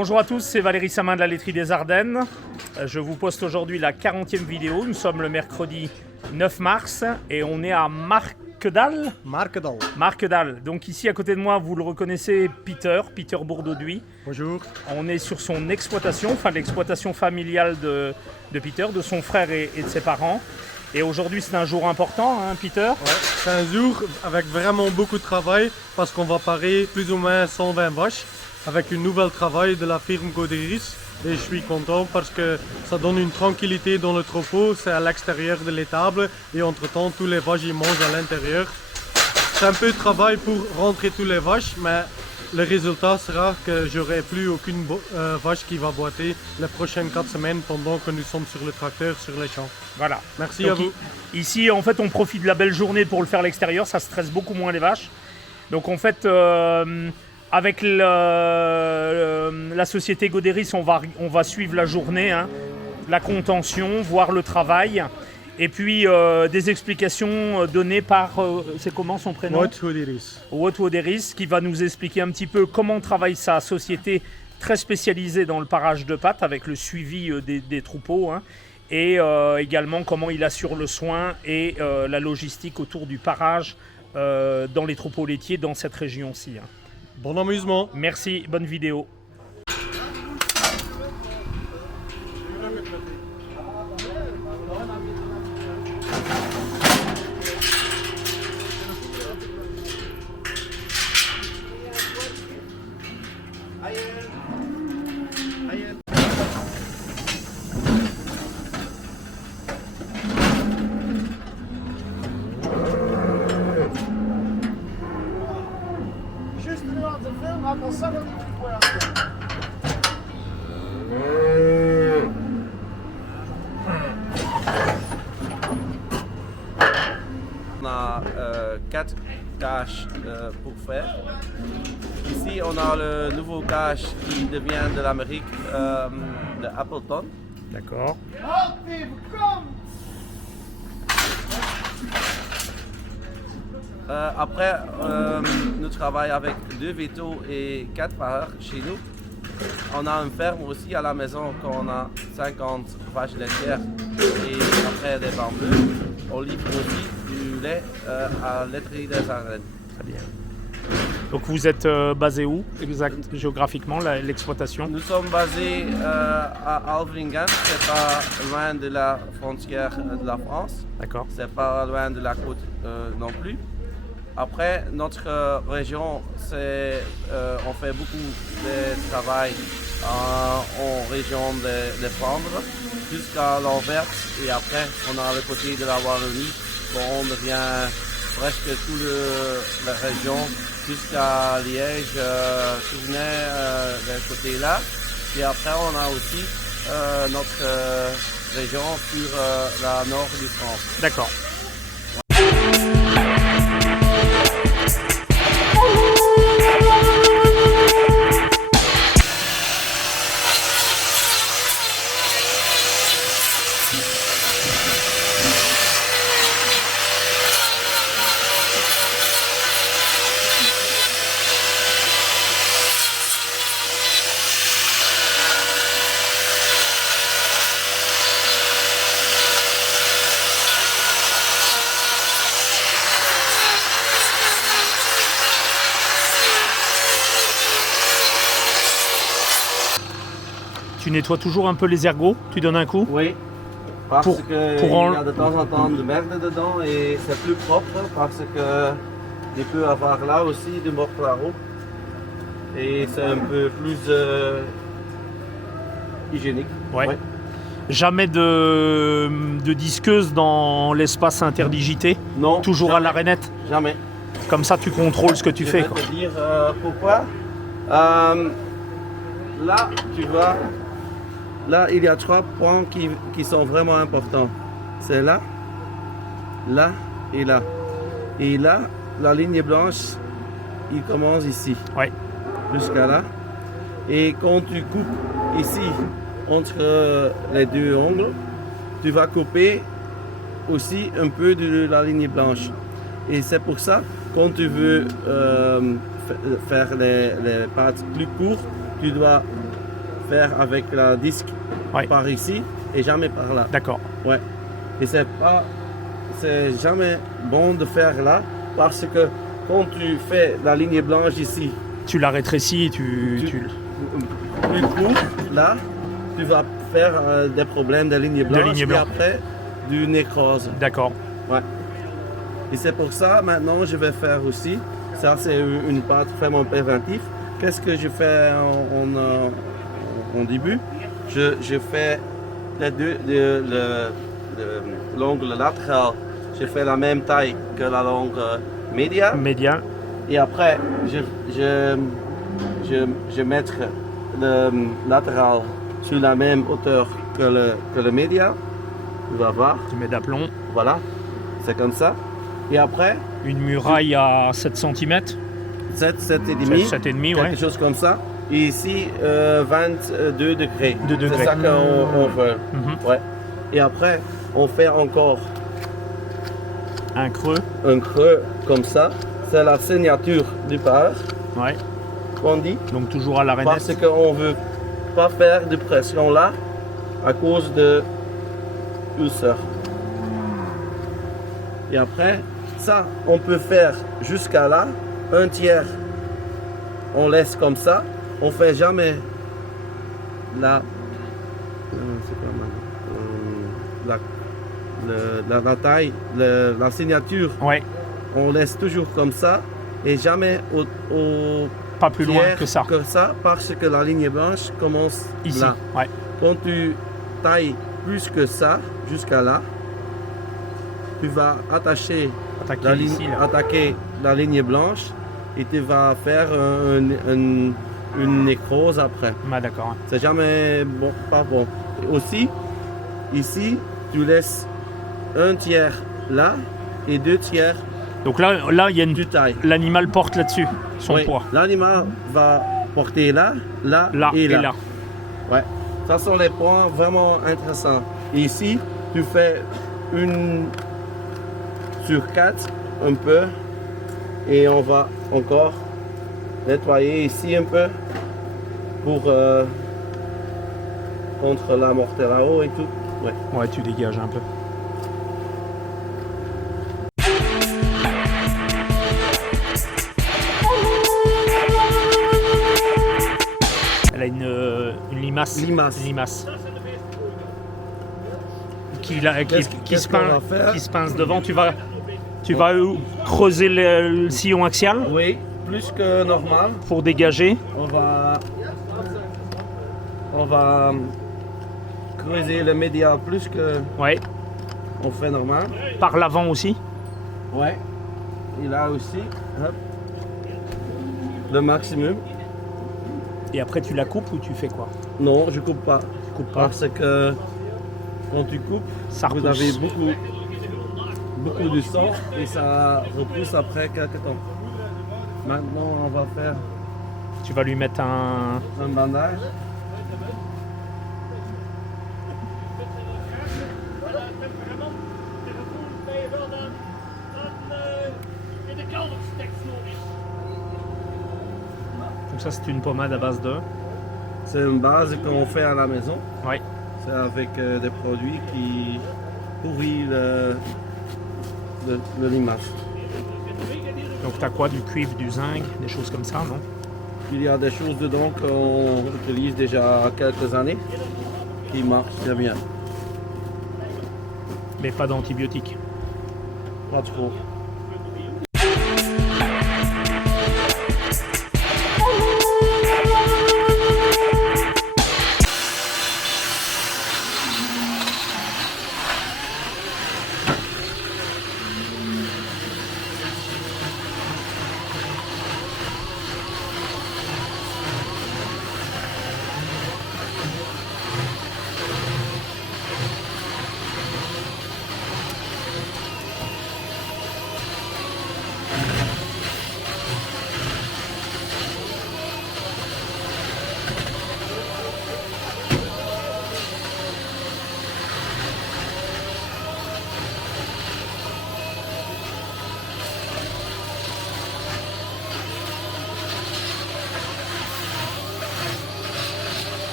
Bonjour à tous, c'est Valérie Samin de la laiterie des Ardennes. Je vous poste aujourd'hui la 40e vidéo. Nous sommes le mercredi 9 mars et on est à Markedal. Markedal. Donc ici à côté de moi, vous le reconnaissez, Peter Bourdauduit. Bonjour. On est sur son exploitation, enfin l'exploitation familiale de Peter, de son frère et de ses parents. Et aujourd'hui c'est un jour important, hein, Peter? Ouais, c'est un jour avec vraiment beaucoup de travail parce qu'on va parer plus ou moins 120 vaches avec une nouvelle travail de la firme Goderis. Et je suis content parce que ça donne une tranquillité dans le troupeau, c'est à l'extérieur de l'étable et entre-temps tous les vaches ils mangent à l'intérieur. C'est un peu de travail pour rentrer tous les vaches, mais le résultat sera que j'aurai plus aucune vache qui va boiter les prochaines 4 semaines pendant que nous sommes sur le tracteur, sur les champs. Voilà. Merci Donc, à vous. Ici, en fait, on profite de la belle journée pour le faire à l'extérieur. Ça stresse beaucoup moins les vaches. Donc, en fait, avec la société Goderis, on va suivre la journée, hein, la contention, voir le travail. Et puis, des explications données par, c'est comment son prénom? Wout Goderis, qui va nous expliquer un petit peu comment travaille sa société très spécialisée dans le parage de pâtes avec le suivi des troupeaux, hein, et également comment il assure le soin et la logistique autour du parage dans les troupeaux laitiers dans cette région-ci. Hein. Bon amusement. Merci, bonne vidéo. On a 4 caches pour faire. Ici, on a le nouveau cache qui devient de l'Amérique, de Appleton. D'accord. Après, nous travaillons avec 2 vétos et 4 pareurs chez nous. On a une ferme aussi à la maison quand on a 50 vaches laitières et après des bambous. On livre aussi du lait à la laiterie des Ardennes. Très bien. Donc vous êtes basé où exact géographiquement, l'exploitation? Nous sommes basés à Alvringen, c'est pas loin de la frontière de la France. D'accord. C'est pas loin de la côte non plus. Après, notre région, on fait beaucoup de travail en région de Flandre jusqu'à l'Anvers et après on a le côté de la Wallonie, bon, on devient presque toute la région jusqu'à Liège, Tournai, de côté là. Et après on a aussi notre région sur la nord de France. D'accord. Tu nettoies toujours un peu les ergots? Tu donnes un coup? Oui, parce pour qu'il y a de temps en temps de merde dedans et c'est plus propre parce que il peut y avoir là aussi du morclaro et c'est un peu plus hygiénique. Ouais. Ouais. Jamais de disqueuse dans l'espace interdigité? Non. Toujours jamais, à la rainette? Jamais. Comme ça tu contrôles ce que tu fais. Je vais te dire pourquoi. Là, tu vois, là il y a 3 points qui sont vraiment importants. C'est là, là et là. Et là, la ligne blanche, il commence ici. Ouais. Jusqu'à là. Et quand tu coupes ici, entre les 2 ongles, tu vas couper aussi un peu de la ligne blanche. Et c'est pour ça, quand tu veux faire les pâtes plus courtes, tu dois faire avec la disque Ouais. par ici et jamais par là. D'accord. Ouais. Et c'est jamais bon de faire là parce que quand tu fais la ligne blanche ici, Tu la rétrécis, tu... tu coupes là, tu vas faire des problèmes de ligne blanche ligne blanche. et après du nécrose. D'accord. Ouais. Et c'est pour ça maintenant je vais faire aussi. Ça c'est une pâte vraiment préventive. Qu'est-ce que je fais en début? Je fais l'angle latéral. Je fais la même taille que la langue médiane. Médian. Et après je mettre le latéral sur la même hauteur que le médian. Tu vas voir. Tu mets d'aplomb. Voilà. C'est comme ça. Et après, Une muraille à 7 cm. 7,5. 7,5, Quelque ouais. chose comme ça. Et ici, 22 degrés. 2 degrés. C'est ça qu'on veut. Mhm. Ouais. Et après, on fait encore Un creux. un creux comme ça. C'est la signature du pare Ouais. qu'on dit. Donc toujours à la Parce rainette. qu'on ne veut pas faire de pression là à cause de ulcère. Et après, ça, on peut faire jusqu'à là, un tiers. On laisse comme ça. On fait jamais la, c'est quoi maintenant? La taille, la signature. Ouais. On laisse toujours comme ça et jamais au Pas plus loin tiers que ça. parce que la ligne blanche commence Ici. là. Ouais. Quand tu tailles plus que ça, jusqu'à là, tu vas attacher Attaquer ici, là. attaquer la ligne blanche et tu vas faire une nécrose après. Ah, d'accord. C'est jamais bon, pas bon. Et aussi, ici, tu laisses un tiers là et 2 tiers Donc là, il y a du taille. l'animal porte là-dessus son Oui, poids. l'animal va porter là, là, Là et et là. là. Ouais. Ça sont les points vraiment intéressants. Et ici, tu fais une sur 4 un peu et on va encore nettoyer ici un peu pour contre la mortelle à eau et tout. Ouais. Ouais, tu dégages un peu. Elle a une limace. Limace. Une limace. Qu'est-ce Qui se pince devant. Tu vas creuser le sillon axial Oui, plus que normal. pour dégager. On va creuser le média plus que Ouais. on fait normal. Par l'avant aussi. Ouais. Et là aussi, hop, le maximum. Et après, tu la coupes ou tu fais quoi? Non, je coupe pas. Tu coupes pas. Parce que quand tu coupes, Ça vous repousse. avez beaucoup de sang et ça repousse après quelques temps. Maintenant, on va faire Tu vas lui mettre un... un bandage. Donc ça, c'est une pommade à base de... C'est une base qu'on fait à la maison. Ouais. C'est avec des produits qui pourrissent le limace. Donc t'as quoi? Du cuivre, du zinc, des choses comme ça, non? Il y a des choses dedans qu'on utilise déjà quelques années qui marchent très bien. Mais pas d'antibiotiques. Pas trop.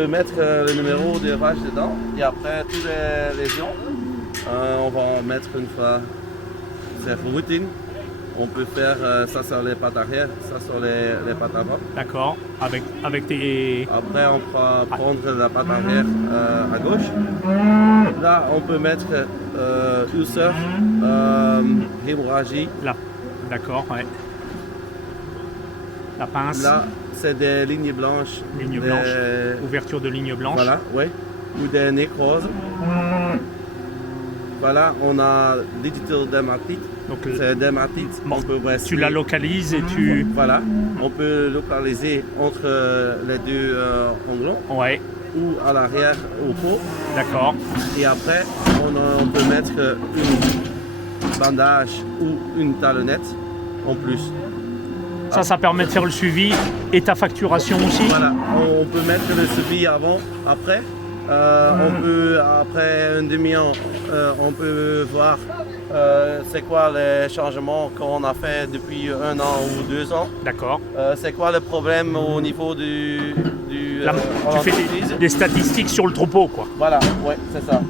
peut mettre le numéro de vache dedans et après toutes les lésions, on va en mettre une fois. C'est routine. On peut faire ça sur les pattes arrière, ça sur les pattes avant. D'accord. Avec tes... Après, on va prendre la patte arrière à gauche. Là, on peut mettre ulcère, hémorragie. Là. D'accord, ouais. La pince. Là, c'est des lignes blanches. Ligne blanche. Ouverture de ligne blanche. Voilà, oui. Ou des nécroses. Voilà, on a digital dermatite. Donc, C'est dermatite. bon, On peut tu la localises et tu... Voilà, on peut localiser entre les deux onglons Ouais, ou à l'arrière au pot. d'accord. Et après, on peut mettre une bandage ou une talonnette en plus. Ça permet de faire le suivi et ta facturation aussi. Voilà, on peut mettre le suivi avant, après. On peut, après une demi-heure, on peut voir c'est quoi les changements qu'on a fait depuis 1 an ou 2 ans. D'accord. C'est quoi le problème au niveau du Là, tu fais des statistiques sur le troupeau, quoi. Voilà, ouais, c'est ça.